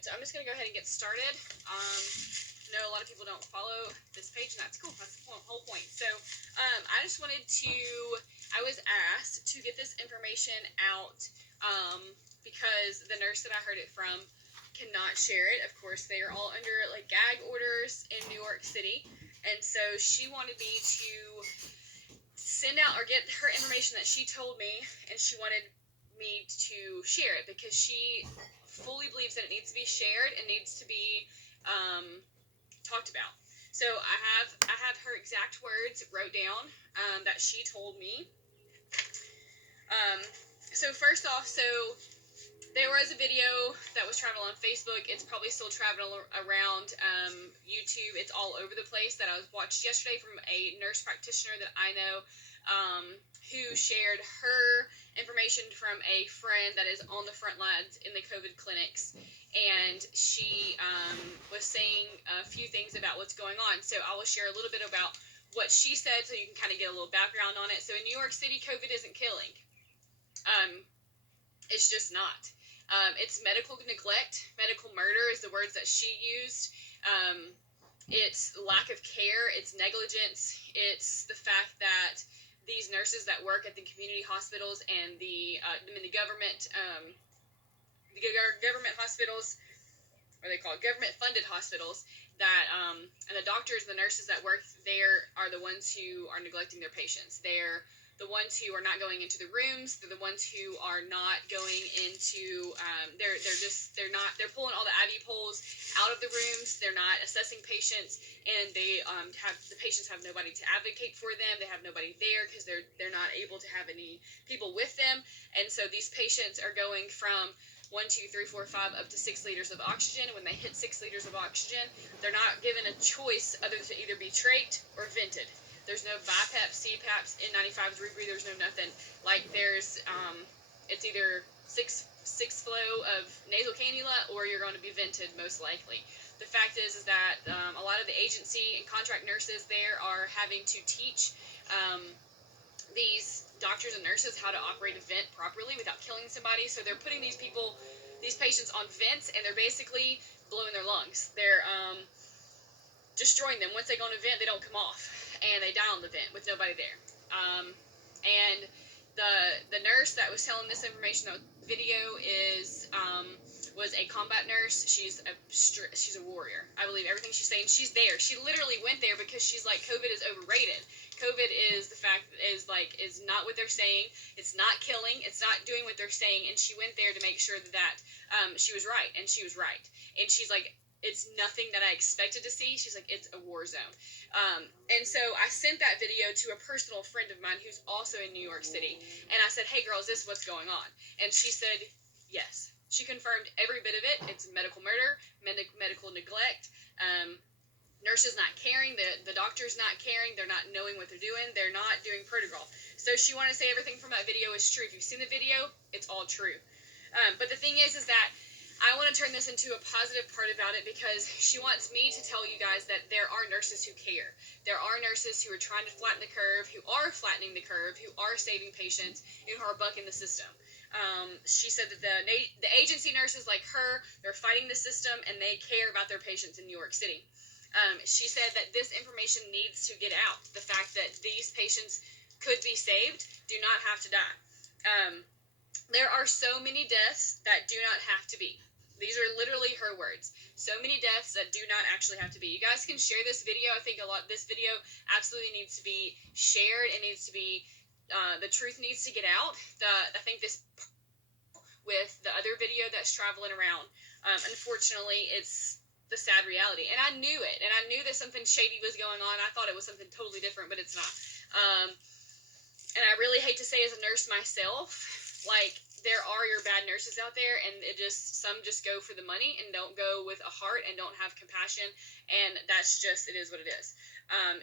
Alright, so I'm just going to go ahead and get started. I know a lot of people don't follow this page, and that's cool. That's the whole point. So I just wanted to, I was asked to get this information out because the nurse that I heard it from cannot share it. Of course, they are all under like gag orders in New York City, and so she wanted me to send out or get her information that she told me, and she wanted me to share it because she fully believes that it needs to be shared and needs to be talked about. So I have her exact words wrote down that she told me. So first off, so there was a video that was traveling on Facebook. It's probably still traveling around YouTube. It's all over the place that I watched yesterday from a nurse practitioner that I know who shared her information from a friend that is on the front lines in the COVID clinics. And she was saying a few things about what's going on. So I will share a little bit about what she said so you can kind of get a little background on it. So in New York City, COVID isn't killing. It's just not. It's medical neglect. Medical murder is the words that she used. It's lack of care. It's negligence. It's the fact that these nurses that work at the community hospitals and the government government hospitals, or they call it government-funded hospitals, that and the doctors and the nurses that work there are the ones who are neglecting their patients. They're the ones who are not going into the rooms. They're the ones who are not going into. They're pulling all the IV poles out of the rooms. They're not assessing patients, and they the patients have nobody to advocate for them. They have nobody there because they're not able to have any people with them, and so these patients are going from 1, 2, 3, 4, 5, up to 6 liters of oxygen. When they hit 6 liters of oxygen, they're not given a choice other to either be trached or vented. There's no BiPAP, CPAPs, N95s, rebreathers, no nothing. Like there's, it's either six flow of nasal cannula or you're going to be vented most likely. The fact is that a lot of the agency and contract nurses there are having to teach these doctors and nurses how to operate a vent properly without killing somebody. So they're putting these patients on vents, and they're basically blowing their lungs. They're destroying them. Once they go on a vent, they don't come off, and they die on the vent with nobody there. And the nurse that was telling this information on video was a combat nurse. She's a warrior. I believe everything she's saying. She's there. She literally went there because she's like, COVID is overrated. COVID is not what they're saying. It's not killing. It's not doing what they're saying. And she went there to make sure that she was right, and she was right. And she's like, it's nothing that I expected to see. She's like, it's a war zone. And so I sent that video to a personal friend of mine who's also in New York City. And I said, hey, girls, this is what's going on. And she said, yes. She confirmed every bit of it. It's medical murder, medical neglect, nurses not caring, the doctors not caring, they're not knowing what they're doing, they're not doing protocol. So she wanted to say everything from that video is true. If you've seen the video, it's all true. But the thing is that I want to turn this into a positive part about it because she wants me to tell you guys that there are nurses who care. There are nurses who are trying to flatten the curve, who are flattening the curve, who are saving patients, and who are bucking the system. She said that the agency nurses like her, they're fighting the system, and they care about their patients in New York City. She said that this information needs to get out. The fact that these patients could be saved, do not have to die. There are so many deaths that do not have to be. These are literally her words. So many deaths that do not actually have to be. You guys can share this video. I think this video absolutely needs to be shared. It needs to be, the truth needs to get out. I think this with the other video that's traveling around, unfortunately, it's the sad reality. And I knew it. And I knew that something shady was going on. I thought it was something totally different, but it's not. And I really hate to say as a nurse myself, like, there are your bad nurses out there, and some just go for the money and don't go with a heart and don't have compassion, and that's just, it is what it is.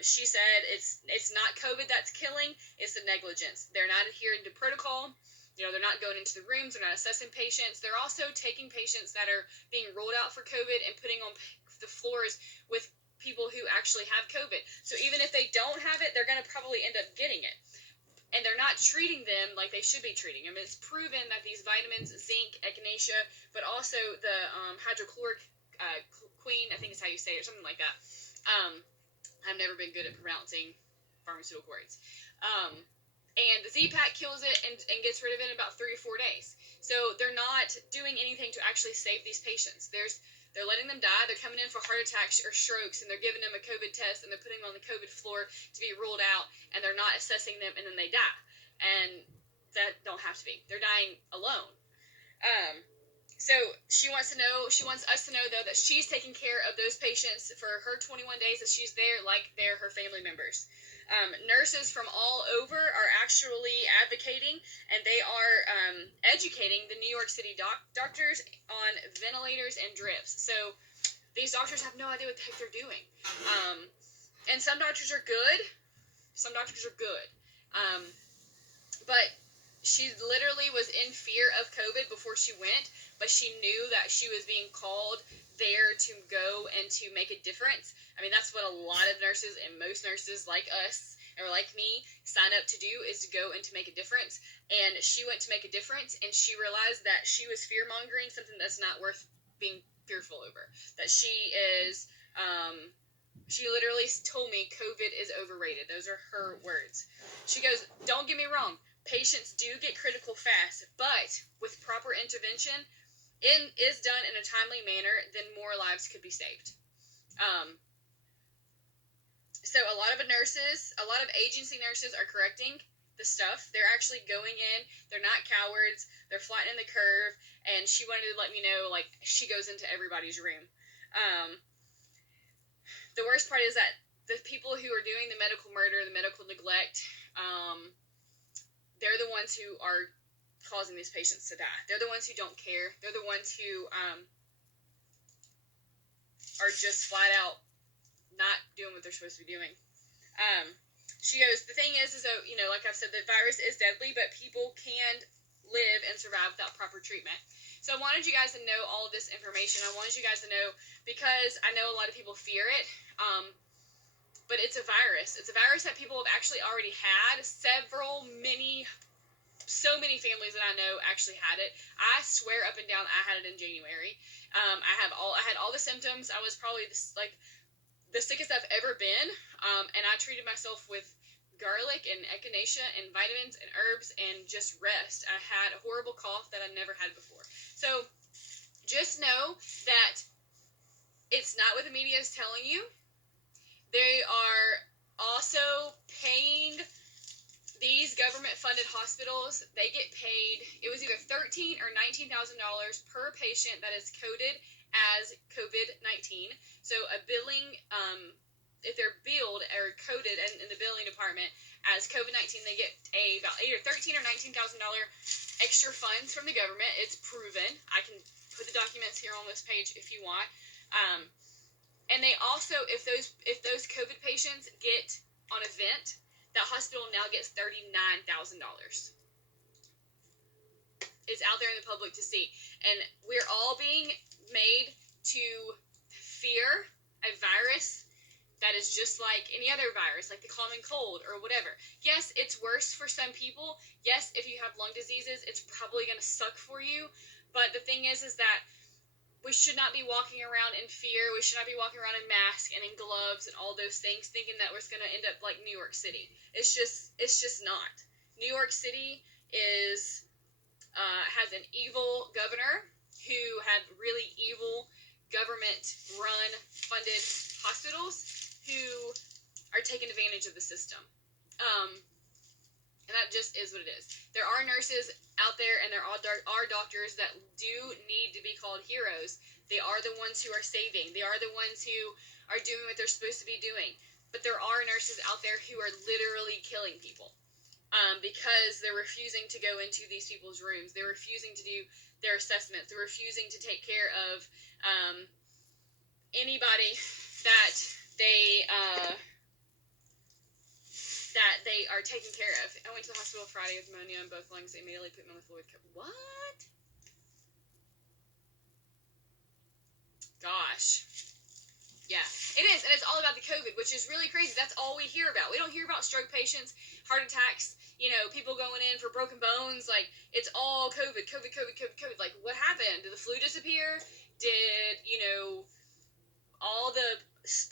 She said it's not COVID that's killing, it's the negligence. They're not adhering to protocol. They're not going into the rooms, they're not assessing patients. They're also taking patients that are being rolled out for COVID and putting on the floors with people who actually have COVID. So even if they don't have it, they're going to probably end up getting it. and they're not treating them like they should be treating them. It's proven that these vitamins, zinc, echinacea, but also the hydrochloric queen, I think is how you say it, or something like that. I've never been good at pronouncing pharmaceutical words. And the Z-Pack kills it and gets rid of it in about 3 to 4 days. So they're not doing anything to actually save these patients. They're letting them die. They're coming in for heart attacks or strokes, and they're giving them a COVID test, and they're putting them on the COVID floor to be ruled out, and they're not assessing them, and then they die. And that don't have to be. They're dying alone. So she wants us to know, though, that she's taking care of those patients for her 21 days that she's there like they're her family members. Nurses from all over are actually advocating, and they are educating the New York City doctors on ventilators and drips. So these doctors have no idea what the heck they're doing. And some doctors are good. But she literally was in fear of COVID before she went, but she knew that she was being called there to go and to make a difference. I mean, that's what a lot of nurses and most nurses like us or like me sign up to do, is to go and to make a difference. And she went to make a difference, and she realized that she was fear-mongering something that's not worth being fearful over. That she is, she literally told me COVID is overrated. Those are her words. She goes, don't get me wrong, patients do get critical fast, but with proper intervention, is done in a timely manner, then more lives could be saved. So a lot of agency nurses are correcting the stuff. They're actually going in. They're not cowards. They're flattening the curve. And she wanted to let me know, like, she goes into everybody's room. The worst part is that the people who are doing the medical murder, the medical neglect, they're the ones who are causing these patients to die. They're the ones who don't care. They're the ones who are just flat out not doing what they're supposed to be doing. She goes, the thing is though, like I've said, the virus is deadly, but people can live and survive without proper treatment. So I wanted you guys to know all of this information. I wanted you guys to know, because I know a lot of people fear it, but it's a virus. It's a virus that people have actually already had. So many families that I know actually had it. I swear up and down I had it in January. I had all the symptoms. I was probably the sickest I've ever been, and I treated myself with garlic and echinacea and vitamins and herbs and just rest. I had a horrible cough that I never had before. So just know that it's not what the media is telling you. They are also paying these government-funded hospitals. They get paid, it was either $13,000 or $19,000 per patient that is coded as COVID-19. So a billing, if they're billed or coded in the billing department as COVID-19, they get about either $13,000 or $19,000 extra funds from the government. It's proven. I can put the documents here on this page if you want. And they also, if those COVID patients get on a vent, that hospital now gets $39,000. It's out there in the public to see. And we're all being made to fear a virus that is just like any other virus, like the common cold or whatever. Yes, it's worse for some people. Yes, if you have lung diseases, it's probably going to suck for you. But the thing is that we should not be walking around in fear. We should not be walking around in masks and in gloves and all those things, thinking that we're going to end up like New York City. It's just not. New York City has an evil governor who had really evil government-run, funded hospitals who are taking advantage of the system. And that just is what it is. There are nurses out there, and there are doctors that do need to be called heroes. They are the ones who are saving. They are the ones who are doing what they're supposed to be doing. But there are nurses out there who are literally killing people because they're refusing to go into these people's rooms. They're refusing to do their assessments. They're refusing to take care of anybody that they are taking care of. I went to the hospital Friday with pneumonia in both lungs. They immediately put me on the fluid cup. What? Gosh. Yeah, it is, and it's all about the COVID, which is really crazy. That's all we hear about. We don't hear about stroke patients, heart attacks, people going in for broken bones. Like, it's all COVID, COVID, COVID, COVID, COVID. Like, what happened? Did the flu disappear? Did, all the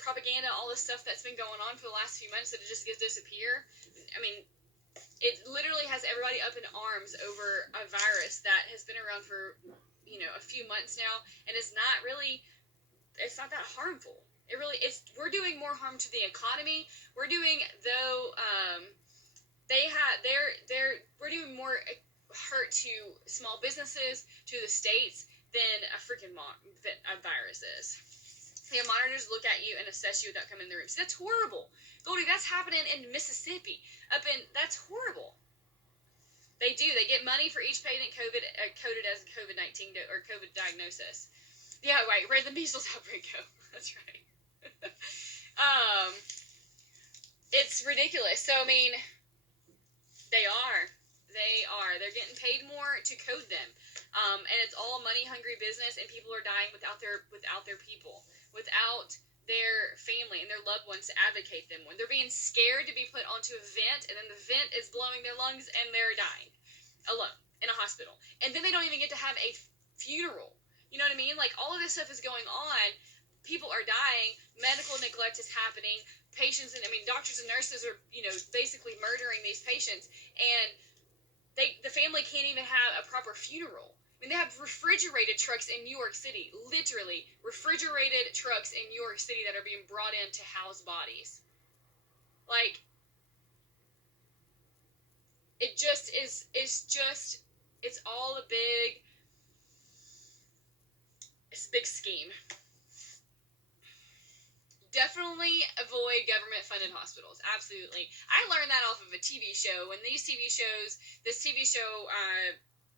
propaganda, all the stuff that's been going on for the last few months, did it just disappear? I mean, it literally has everybody up in arms over a virus that has been around for, a few months now, and it's not that harmful. We're doing more harm to the economy. We're doing, we're doing more hurt to small businesses, to the states, than a freaking a virus is. The monitors look at you and assess you without coming in the room. So that's horrible. Goldie, that's happening in Mississippi. That's horrible. They do. They get money for each patient coded as a COVID-19 or COVID diagnosis. Yeah, right. Where the measles outbreak go. That's right. It's ridiculous. So, I mean, they are. They're getting paid more to code them. And it's all money-hungry business, and people are dying without their people, without their family and their loved ones to advocate them. When they're being scared to be put onto a vent, and then the vent is blowing their lungs, and they're dying alone in a hospital. And then they don't even get to have a funeral. You know what I mean? Like, all of this stuff is going on. People are dying. Medical neglect is happening. Doctors and nurses are, basically murdering these patients. And the family can't even have a proper funeral. They have refrigerated trucks in New York City. Literally, refrigerated trucks in New York City that are being brought in to house bodies. Like, it just is, it's all a big scheme. Definitely avoid government-funded hospitals. Absolutely. I learned that off of a TV show. When this TV show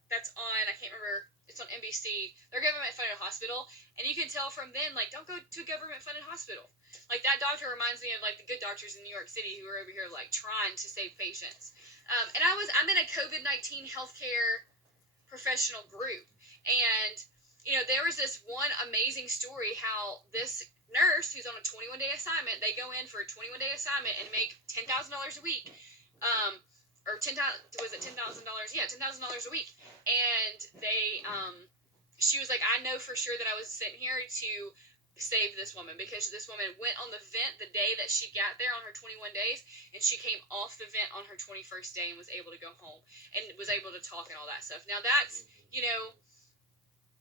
that's on, I can't remember, it's on NBC, they're a government-funded hospital, and you can tell from then, like, don't go to a government-funded hospital. Like, that doctor reminds me of, like, the good doctors in New York City who are over here, like, trying to save patients. And I'm in a COVID-19 healthcare professional group, and, there was this one amazing story how this nurse who's on a 21-day assignment, they go in for a 21-day assignment and make $10,000 a week, or $10,000, was it $10,000? Yeah, $10,000 a week. And she was like, I know for sure that I was sent here to save this woman, because this woman went on the vent the day that she got there on her 21 days, and she came off the vent on her 21st day and was able to go home and was able to talk and all that stuff. Now that's,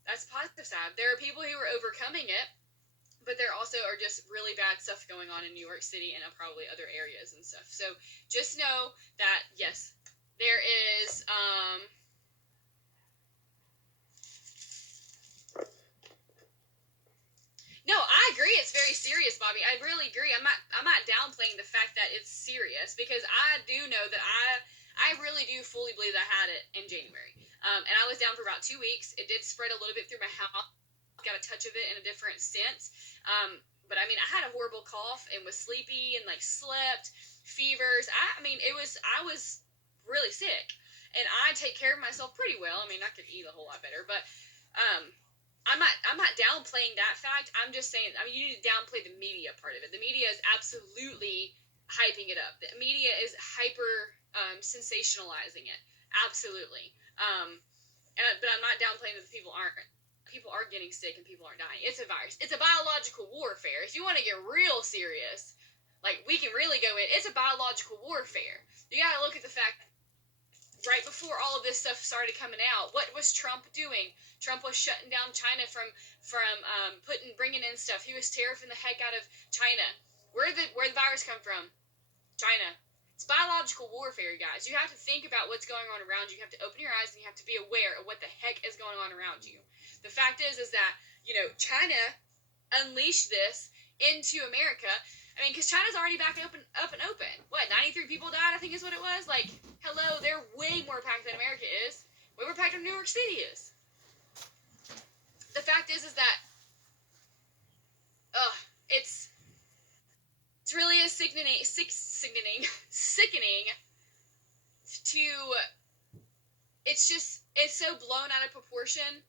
that's the positive side. There are people who are overcoming it, but there also are just really bad stuff going on in New York City and probably other areas and stuff. So just know that, yes, there is, no, I agree. It's very serious, Bobby. I really agree. I'm not downplaying the fact that it's serious, because I do know that I really do fully believe that I had it in January. And I was down for about 2 weeks. It did spread a little bit through my house. Got a touch of it in a different sense. But I had a horrible cough and was sleepy and slept, fevers. I was really sick, and I take care of myself pretty well. I could eat a whole lot better, but I'm not downplaying that fact. I'm just saying, you need to downplay the media part of it. The media is absolutely hyping it up. The media is hyper sensationalizing it. Absolutely. But I'm not downplaying that people are getting sick and people aren't dying. It's a virus. It's a biological warfare. If you want to get real serious, we can really go in. It's a biological warfare. You gotta look at the fact, right before all of this stuff started coming out, what was Trump doing? Trump was shutting down China from bringing in stuff. He was tariffing the heck out of China. Where the virus come from? China. It's biological warfare, guys. You have to think about what's going on around you. You have to open your eyes, and you have to be aware of what the heck is going on around you. The fact is that, China unleashed this into America. Because China's already back up and open. What, 93 people died, I think is what it was? Hello, they're way more packed than America is. Way more packed than New York City is. The fact is that, it's really a sickening to, it's so blown out of proportion,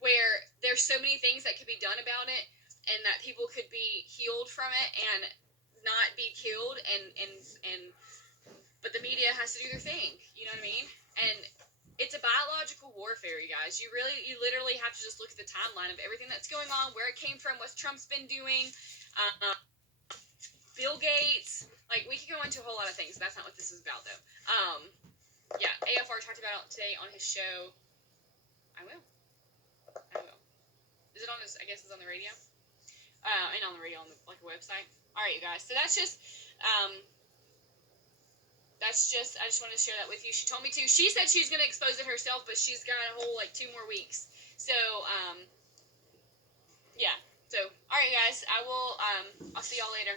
where there's so many things that could be done about it, and that people could be healed from it and not be killed, but the media has to do their thing. You know what I mean? And it's a biological warfare, you guys. You literally have to just look at the timeline of everything that's going on, where it came from, what Trump's been doing, Bill Gates. Like, we could go into a whole lot of things. That's not what this is about, though. Yeah, AFR talked about it today on his show. I will. Is it on his, I guess it's on the radio? And on the radio, on the, like, a website. Alright, you guys. So that's just, I just wanted to share that with you. She told me to. She said she's going to expose it herself, but she's got a whole, 2 more weeks. So, yeah. So, alright, guys. I'll see y'all later.